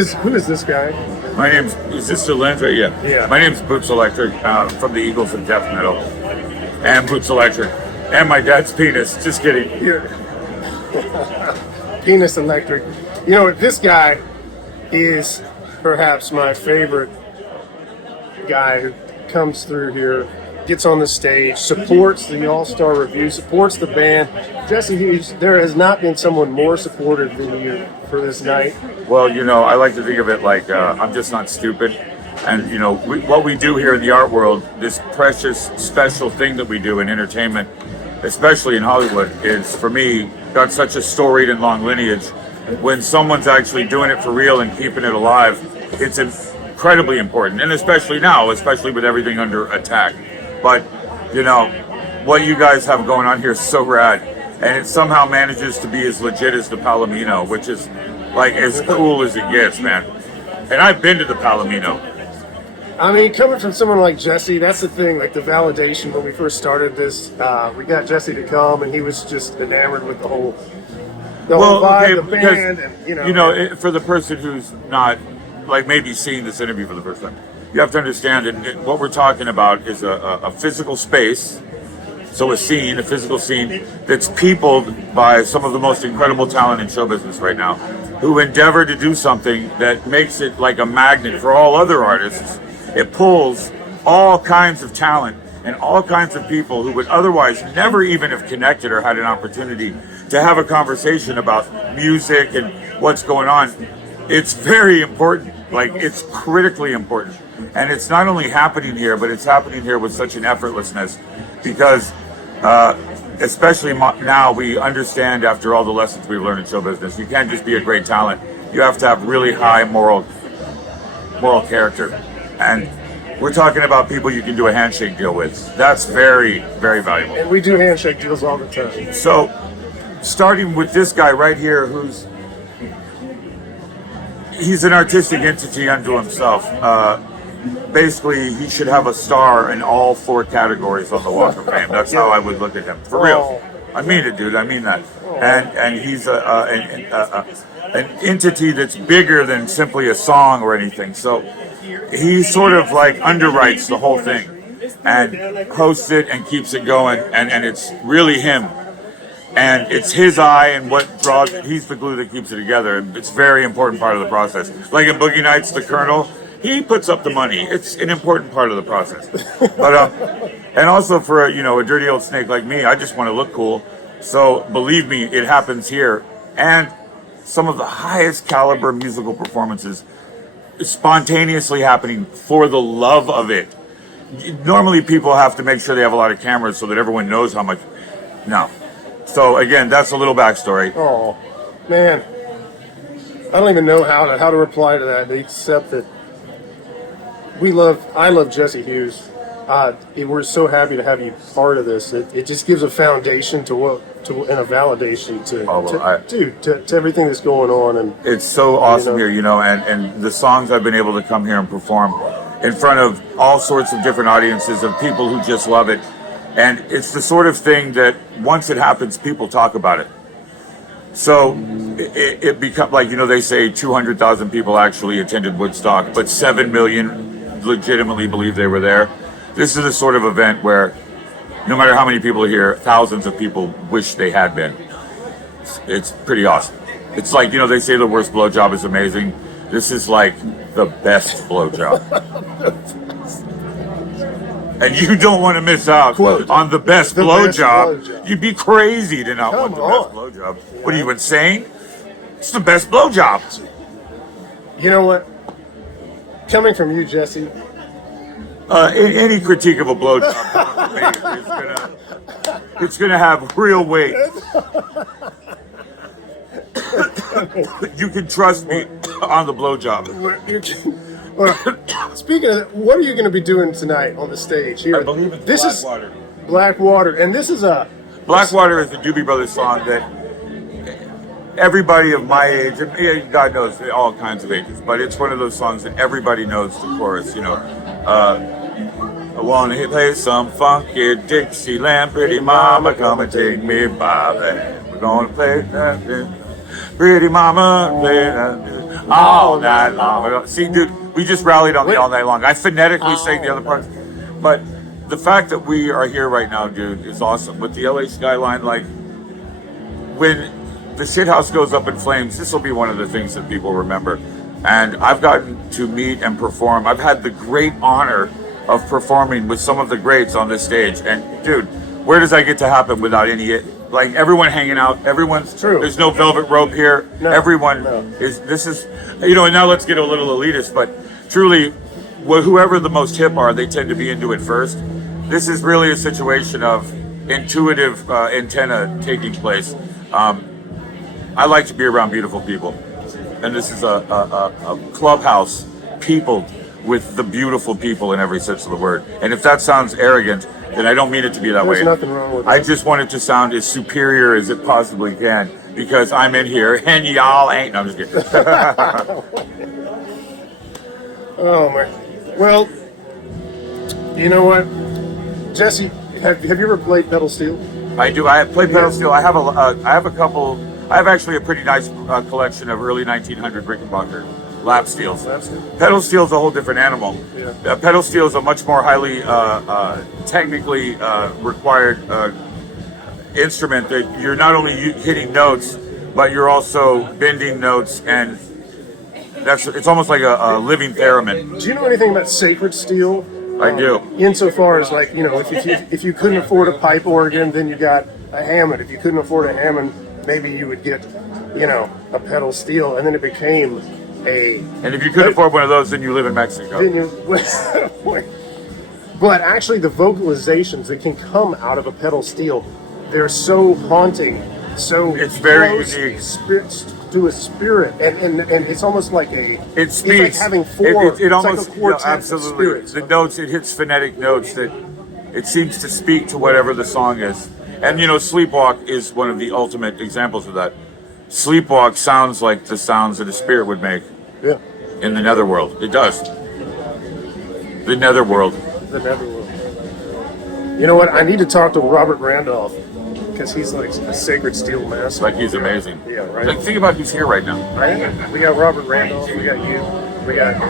is this guy? My name's, is this the lens right? Yeah. Yeah. My name's Boots Electric, from the Eagles of Death Metal. And Boots Electric. And my dad's penis. Just kidding. Penis Electric. You know, this guy is perhaps my favorite guy who comes through here, gets on the stage, supports the Y'all Star Revue, supports the band. Jesse Hughes, there has not been someone more supportive than you for this night. Well, you know, I like to think of it like I'm just not stupid. And, you know, what we do here in the art world, this precious, special thing that we do in entertainment, especially in Hollywood, is, for me, got such a storied and long lineage. When someone's actually doing it for real and keeping it alive, it's incredibly important. And especially now, especially with everything under attack. But, you know, what you guys have going on here is so rad. And it somehow manages to be as legit as the Palomino, which is like as cool as it gets, man. And I've been to the Palomino. I mean, coming from someone like Jesse, that's the thing, like the validation when we first started this, we got Jesse to come and he was just enamored with the whole vibe, the band, and you know, for the person who's not, like, maybe seeing this interview for the first time, you have to understand that what we're talking about is a physical space, so a physical scene that's peopled by some of the most incredible talent in show business right now, who endeavor to do something that makes it like a magnet for all other artists. It pulls all kinds of talent and all kinds of people who would otherwise never even have connected or had an opportunity to have a conversation about music and what's going on. It's very important. Like, it's critically important. And it's not only happening here, but it's happening here with such an effortlessness because especially now we understand, after all the lessons we've learned in show business, you can't just be a great talent. You have to have really high moral character. And we're talking about people you can do a handshake deal with. That's very, very valuable. And we do handshake deals all the time. So, starting with this guy right here, he's an artistic entity unto himself. Basically, he should have a star in all 4 categories on the Walk of Fame. That's how I would look at him. For real. I mean it, dude. I mean that. And he's an entity that's bigger than simply a song or anything. So he sort of like underwrites the whole thing and hosts it and keeps it going. And it's really him. And it's his eye and what draws it. He's the glue that keeps it together. It's a very important part of the process. Like in Boogie Nights, the Colonel, he puts up the money. It's an important part of the process. But and also for a dirty old snake like me, I just want to look cool. So believe me, it happens here. And some of the highest caliber musical performances spontaneously happening for the love of it. Normally people have to make sure they have a lot of cameras so that everyone knows how much. No. So again, that's a little backstory. Oh, man. I don't even know how to reply to that, except that I love Jesse Hughes. We're so happy to have you part of this. It just gives a foundation and a validation to everything that's going on. And it's so awesome here, and the songs I've been able to come here and perform in front of all sorts of different audiences of people who just love it. And it's the sort of thing that once it happens, people talk about it. So it becomes like, they say 200,000 people actually attended Woodstock, but 7 million legitimately believe they were there. This is the sort of event where no matter how many people are here, thousands of people wish they had been. It's pretty awesome. It's like, they say the worst blowjob is amazing. This is like the best blowjob. And you don't want to miss out on the best blowjob. You'd be crazy to not want the best blowjob. What are you, insane? It's the best blowjob. You know what? Coming from you, Jesse. Any critique of a blowjob it's gonna have real weight. You can trust me on the blowjob. Speaking of, what are you going to be doing tonight on the stage here? I believe it's Blackwater. Blackwater, and this is Blackwater is the Doobie Brothers song that everybody of my age, and God knows all kinds of ages, but it's one of those songs that everybody knows the chorus. I want to play some funky Dixieland, pretty mama, come and take me by the hand. We're gonna play that, pretty mama, play that. All night long. See, dude, we just rallied on the all night long. I phonetically sang the other parts, but the fact that we are here right now, dude, is awesome. With the LA skyline, like when the shit house goes up in flames, this will be one of the things that people remember. And I've gotten to meet and perform. I've had the great honor of performing with some of the greats on this stage. And dude, where does that get to happen without any, like everyone hanging out, everyone's True. There's no velvet rope here. No, everyone no. this is, you know, and now let's get a little elitist, but truly, whoever the most hip are, they tend to be into it first. This is really a situation of intuitive antenna taking place. I like to be around beautiful people. And this is a clubhouse peopled with the beautiful people in every sense of the word. And if that sounds arrogant, then I don't mean it to be that way. There's nothing wrong with that. I just want it to sound as superior as it possibly can because I'm in here and y'all ain't. No, I'm just kidding. Oh my. Well, you know what, Jesse? Have you ever played pedal steel? I do. I have played pedal steel. I have a couple. I have actually a pretty nice collection of early 1900 Rickenbacker lap steels. Pedal steel is a whole different animal. Yeah. Pedal steel is a much more highly technically required instrument that you're not only hitting notes, but you're also bending notes, and it's almost like a living theremin. Do you know anything about sacred steel? I do. Insofar as, like, you know, if you couldn't afford a pipe organ, then you got a Hammond. If you couldn't afford a Hammond, maybe you would get, you know, a pedal steel, and then it became a. And if you couldn't afford one of those, then you live in Mexico. Then but actually, the vocalizations that can come out of a pedal steel, they're so haunting, so it's very close unique to a spirit, and it's almost like it speaks. It's like having four. It almost, like a quartet absolutely. of spirits. The notes, it hits phonetic notes that it seems to speak to whatever the song is. And you know, Sleepwalk is one of the ultimate examples of that. Sleepwalk sounds like the sounds that a spirit would make. Yeah. In the netherworld. It does. The netherworld. The netherworld. You know what? I need to talk to Robert Randolph because he's like a sacred steel master. Like, he's amazing. Yeah, right. Like, think about who's here right now. Right? We got Robert Randolph. We got you. We got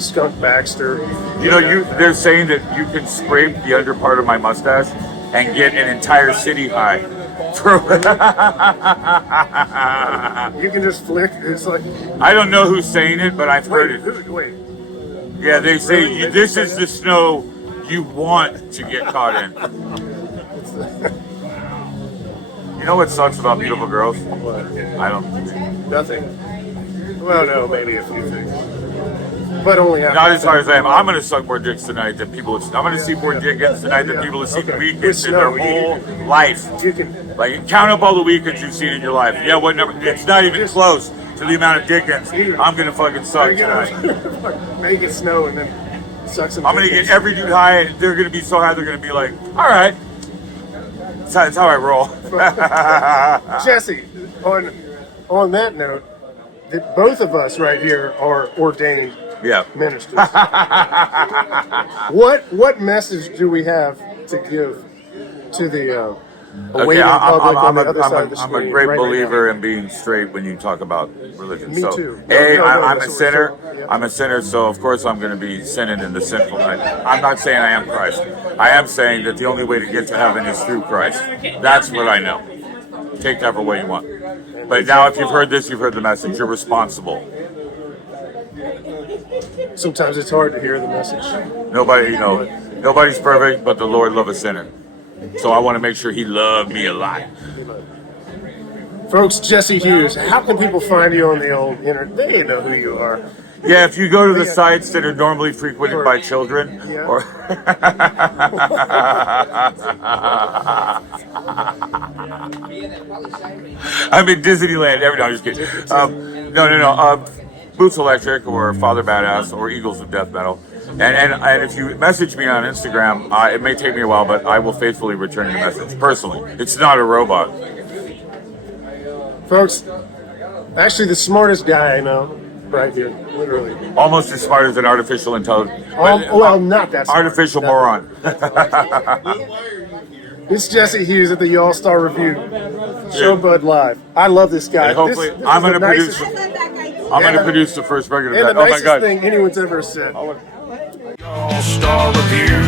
Skunk Baxter. You know, they're saying that you can scrape the under part of my mustache and get an entire city high. You can just flick. It's like, I don't know who's saying it, but I've heard it. Wait. Yeah, they say this is the snow you want to get caught in. You know what sucks about beautiful girls? What? I don't. Nothing. Well, no, maybe a few things. But only after. Not as hard as I am. I'm going to suck more dicks tonight than people have. I'm going to see more dickens tonight than people have seen weekends in their whole life. You can, like, count up all the weekends you've seen in your life. Yeah, what number? It's not even close to the amount of dickens I'm going to fucking suck tonight. Make it snow and then suck some. I'm going to get every dude high. They're going to be so high, they're going to be like, all right. That's how I roll. Jesse, on that note, that both of us right here are ordained ministers. What message do we have to give to the awaiting public on the other side of the screen? I'm a great right believer in being straight when you talk about religion. Me so, too. I'm a sinner. Yeah. I'm a sinner, so of course I'm going to be sinning in the sinful night. I'm not saying I am Christ. I am saying that the only way to get to heaven is through Christ. That's what I know. Take that for what you want. But now, if you've heard this, you've heard the message. You're responsible. Sometimes it's hard to hear the message. Nobody's perfect, but the Lord loves a sinner. So I want to make sure He loved me a lot. Folks, Jesse Hughes, how can people find you on the old internet? They know who you are. Yeah, if you go to the sites that are normally frequented by children, or I'm in Disneyland every day. I'm just kidding. No. Boots Electric or Father Badass or Eagles of Death Metal. And if you message me on Instagram, it may take me a while, but I will faithfully return your message personally. It's not a robot. Folks, actually the smartest guy I know right here, literally. Almost as smart as an artificial intelligence. Well, not that smart. Artificial moron. It's Jesse Hughes at the Y'all Star Revue. Sho Bud Live. I love this guy. And hopefully, This I'm is going to the produce. nicest- I'm going to produce the first record of and that. the Oh my nicest god! thing anyone's ever said. Y'all Star Revue.